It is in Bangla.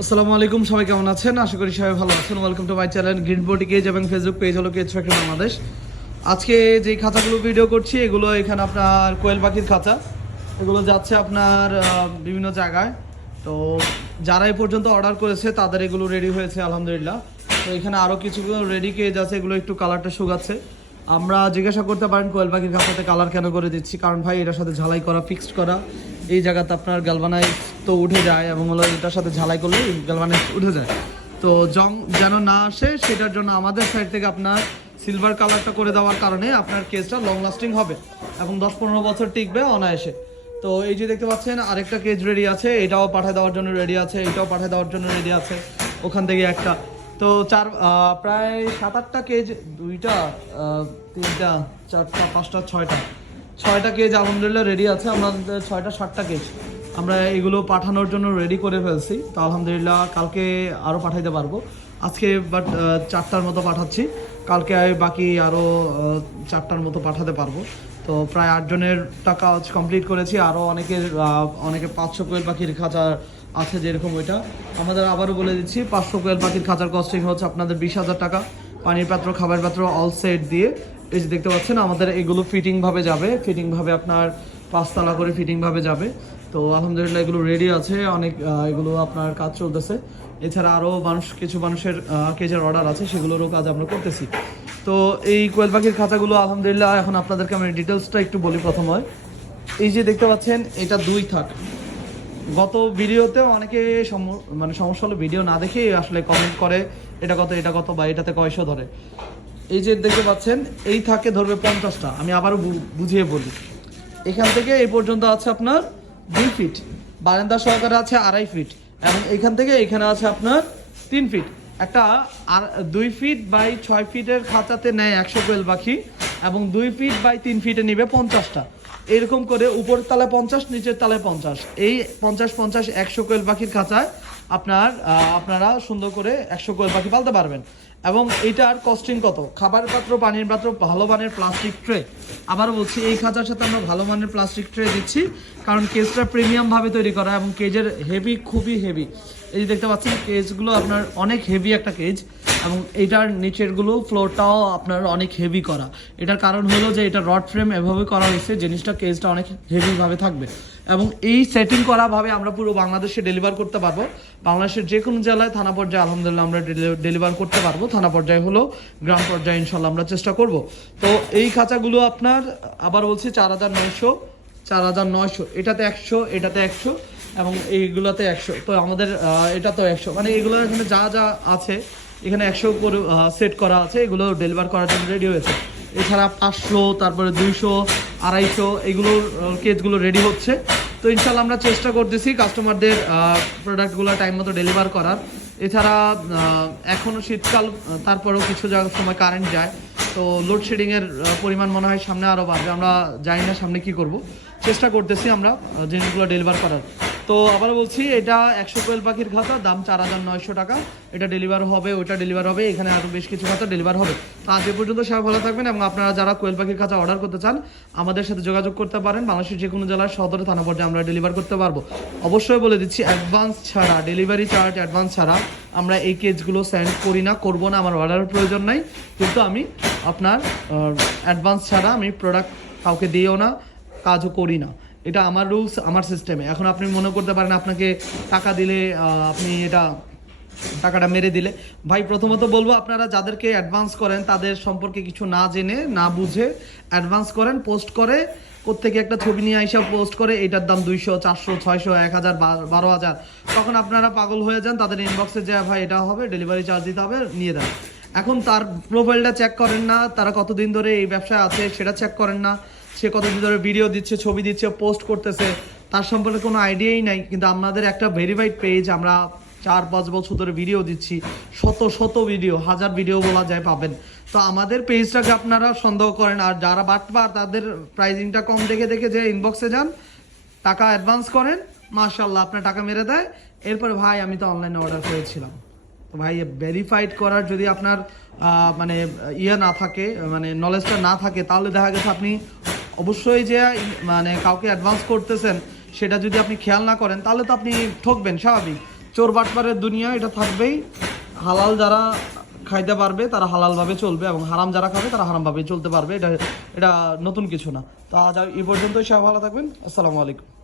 আসসালামু আলাইকুম, সবাই কেমন আছেন? আশা করি সবাই ভালো আছেন। Welcome to my channel green cage এবং ফেসবুক পেজ হলো কেজ ফ্যাক্টরি বাংলাদেশ। আজকে যে খাঁচাগুলো ভিডিও করছি, এগুলো এখানে আপনার কোয়েল পাখির খাঁচা এগুলো যাচ্ছে আপনার বিভিন্ন জায়গায়। তো যারা এই পর্যন্ত অর্ডার করেছে, তাদের এগুলো রেডি হয়েছে, আলহামদুলিল্লাহ। তো এখানে আরও কিছু রেডি কেজ আছে, এগুলো একটু কালারটা শুকাচ্ছে। আমরা জিজ্ঞাসা করতে পারেন কোয়েল পাখির খাঁচাতে কালার কেন করে দিচ্ছি? কারণ ভাই, এটার সাথে ঝালাই করা ফিক্সড করা। এই জায়গাতে আপনার গ্যালভানাইজ তো উঠে যায় এবং হলো এটার সাথে ঝালাই করলে গ্যালভানাইজ উঠে যায়। তো জং যেন না আসে, সেটার জন্য আমাদের সাইড থেকে আপনার সিলভার কালারটা করে দেওয়ার কারণে আপনার কেসটা লং লাস্টিং হবে এবং দশ পনেরো বছর টিকবে অনায়াসে। তো এই যে দেখতে পাচ্ছেন, আরেকটা কেজ রেডি আছে, এটাও পাঠিয়ে দেওয়ার জন্য রেডি আছে, এটাও পাঠিয়ে দেওয়ার জন্য রেডি আছে, ওখান থেকে একটা। তো চার প্রায় সাত আটটা কেজ দুইটা তিনটা, চারটা, পাঁচটা, ছয়টা। ছয়টা কেজ আলহামদুলিল্লাহ রেডি আছে। আমাদের ছয়টা, সাতটা কেজ আমরা এগুলো পাঠানোর জন্য রেডি করে ফেলছি। তো আলহামদুলিল্লাহ কালকে আরও পাঠাইতে পারব। আজকে বাট চারটার মতো পাঠাচ্ছি। কালকে বাকি আরও চারটার মতো পাঠাতে পারব। তো প্রায় আটজনের টাকা আজ কমপ্লিট করেছি। আরও অনেকের অনেকে পাঁচশো কোয়েল পাখির খাঁচা আছে যেরকম ওইটা। আমাদের আবারও বলে দিচ্ছি, পাঁচশো কোয়েল পাখির খাঁচার কস্টিং হচ্ছে আপনাদের বিশ হাজার টাকা। পানির পাত্র খাবার পাত্র অল সেট দিয়ে এই যে দেখতে পাচ্ছেন, আমাদের এগুলো ফিটিং ভাবে যাবে। ফিটিং ভাবে আপনার পাঁচতলা করে ফিটিং ভাবে যাবে। তো আলহামদুলিল্লাহ এগুলো রেডি আছে। অনেক এগুলো আপনার কাজ চলতেছে। এছাড়া আরও মানুষ, কিছু মানুষের কেজের অর্ডার আছে। সেগুলোরও কাজ আমরা করতেছি। তো এই কোয়েল পাখির খাঁচাগুলো আলহামদুলিল্লাহ এখন আপনাদেরকে আমি ডিটেলসটা একটু বলি প্রথম। হয় এই যে দেখতে পাচ্ছেন, এটা দুই থাক গত ভিডিওতেও অনেকে মানে সমস্যা হলো ভিডিও না দেখে আসলে কমেন্ট করে, এটা কত এটা কত বা এটাতে কয়শো ধরে। এই যে দেখতে পাচ্ছেন, এই থাকে ধরবে পঞ্চাশটা। আমি আবারও বুঝিয়ে বলি। এখান থেকে এই পর্যন্ত আছে আপনার দুই ফিট বারান্দা সহকারে আছে আড়াই ফিট এবং এখান থেকে এখানে আছে আপনার তিন ফিট একটা আর দুই ফিট বাই ছয় ফিটের খাঁচাতে নেয় একশো কোয়েল পাখি এবং দুই ফিট বাই তিন ফিটে নিবে পঞ্চাশটা। এরকম করে উপর তালে পঞ্চাশ, নিচের তালে পঞ্চাশ। এই পঞ্চাশ পঞ্চাশ, একশো কোয়েল পাখির খাঁচায় আপনার আপনারা সুন্দর করে একশো কোয়েল পাখি পালতে পারবেন। এবং এটার কস্টিং কত? খাবার পাত্র, পানির পাত্র, ভালো মানের প্লাস্টিক ট্রে আবার বলছি, এই খাঁচার সাথে আমরা ভালো মানের প্লাস্টিক ট্রে দিচ্ছি, কারণ কেজটা প্রিমিয়ামভাবে তৈরি করা এবং কেজের হেভি খুবই হেভি এই যে দেখতে পাচ্ছেন কেজগুলো আপনার অনেক হেভি একটা কেজ এবং এটার নিচেরগুলো ফ্লোরটাও আপনার অনেক হেভি করা। এটার কারণ হলো যে এটা রড ফ্রেম এভাবে করা হয়েছে, জিনিসটা কেজটা অনেক হেভিভাবে থাকবে। এবং এই সেটিং করাভাবে আমরা পুরো বাংলাদেশে ডেলিভার করতে পারব। বাংলাদেশের যে কোনো জেলায় থানা পর্যায়ে আলহামদুলিল্লাহ আমরা ডেলিভার করতে পারব। থানা পর্যায়ে হলো গ্রাম পর্যায়ে ইনশাল্লাহ আমরা চেষ্টা করব। তো এই খাঁচাগুলো আপনার, আবার বলছি চার হাজার নয়শো, চার হাজার নয়শো, এটাতে একশো এটাতে একশো এবং এইগুলোতে একশো। তো আমাদের এটা তো একশো। মানে এগুলো এখানে যা যা আছে, এখানে একশো করে সেট করা আছে। এগুলো ডেলিভার করার জন্য রেডি হয়েছে। এছাড়া পাঁচশো, তারপরে দুইশো আড়াইশো এইগুলোর কেসগুলো রেডি হচ্ছে। তো ইনশাল্লাহ আমরা চেষ্টা করতেছি কাস্টমারদের প্রোডাক্টগুলো টাইম মতো ডেলিভার করার। এছাড়া এখনও এখনও শীতকাল তারপরেও কিছু সময় কারেন্ট যায়। তো লোডশেডিংয়ের পরিমাণ মনে হয় সামনে আরও বাড়বে। আমরা জানি না সামনে কি করব। চেষ্টা করতেছি আমরা জিনিসগুলো ডেলিভার করার। তো আবার বলছি, এটা একশো কোয়েল পাখির খাতা, দাম চার হাজার নয়শো টাকা। এটা ডেলিভার হবে ওটা ডেলিভার হবে, এখানে আরও বেশ কিছু খাতা ডেলিভার হবে। তো আজ এ পর্যন্ত সবাই ভালো থাকবেন এবং আপনারা যারা কোয়েল পাখির খাতা অর্ডার করতে চান, আমাদের সাথে যোগাযোগ করতে পারেন। বাংলাদেশের যে কোনো জেলার সদরে থানা পর্যায়ে আমরা ডেলিভার করতে পারব। অবশ্যই বলে দিচ্ছি অ্যাডভান্স ছাড়া ডেলিভারি চার্জ অ্যাডভান্স ছাড়া আমরা এই কেজগুলো সেন্ড করি না, করব না, আমার অর্ডারের প্রয়োজন নাই। কিন্তু আমি আপনার অ্যাডভান্স ছাড়া আমি প্রোডাক্ট কাউকে দিয়েও না, কাজও করি না। এটা আমার রুলস আমার সিস্টেমে এখন আপনি মনে করতে পারেন আপনাকে টাকা দিলে আপনি এটা টাকাটা মেরে দিলে। ভাই, প্রথমত বলব, আপনারা যাদেরকে অ্যাডভান্স করেন, তাদের সম্পর্কে কিছু না জেনে, না বুঝে অ্যাডভান্স করেন পোস্ট করে প্রত্যেকে একটা ছবি নিয়ে আইসা পোস্ট করে, এটার দাম দুইশো, চারশো, ছয়শো, এক হাজার বারো হাজার। তখন আপনারা পাগল হয়ে যান, তাদের ইনবক্সে যে ভাই, এটা হবে ডেলিভারি চার্জ দিতে হবে, নিয়ে দেন এখন তার প্রোফাইলটা চেক করেন না, তারা কতদিন ধরে এই ব্যবসায় আছে সেটা চেক করেন না। সে কতদিন ধরে ভিডিও দিচ্ছে, ছবি দিচ্ছে পোস্ট করতেছে, তার সম্পর্কে কোনো আইডিয়াই নাই। কিন্তু আমাদের একটা ভেরিফাইড পেজ আমরা চার, পাঁচ বছর ধরে ভিডিও দিচ্ছি। শত শত ভিডিও হাজার ভিডিও বলা যায়, পাবেন। তো আমাদের পেজটাকে আপনারা সন্দেহ করেন, আর যারা বাটপার, তাদের প্রাইজিংটা কম দেখে দেখে যে ইনবক্সে যান, টাকা অ্যাডভান্স করেন মাশাল্লাহ আপনার টাকা মেরে দেয়। এরপরে ভাই, আমি তো অনলাইনে অর্ডার করেছিলাম। তো ভাই ভেরিফাইড করার যদি আপনার মানে ইয়ে না থাকে মানে নলেজটা না থাকে, তাহলে দেখা গেছে আপনি অবশ্যই যে মানে কাউকে অ্যাডভান্স করতেছেন, সেটা যদি আপনি খেয়াল না করেন, তাহলে তো আপনি ঠকবেন, স্বাভাবিক। চোর বাটপারের দুনিয়া, এটা থাকবেই। হালাল যারা খাইতে পারবে, তারা হালালভাবে চলবে, এবং হারাম যারা খাবে, তারা হারামভাবে চলতে পারবে। এটা এটা নতুন কিছু না। তা আজ এই পর্যন্তই সব ভালো থাকবেন। আসসালামু আলাইকুম।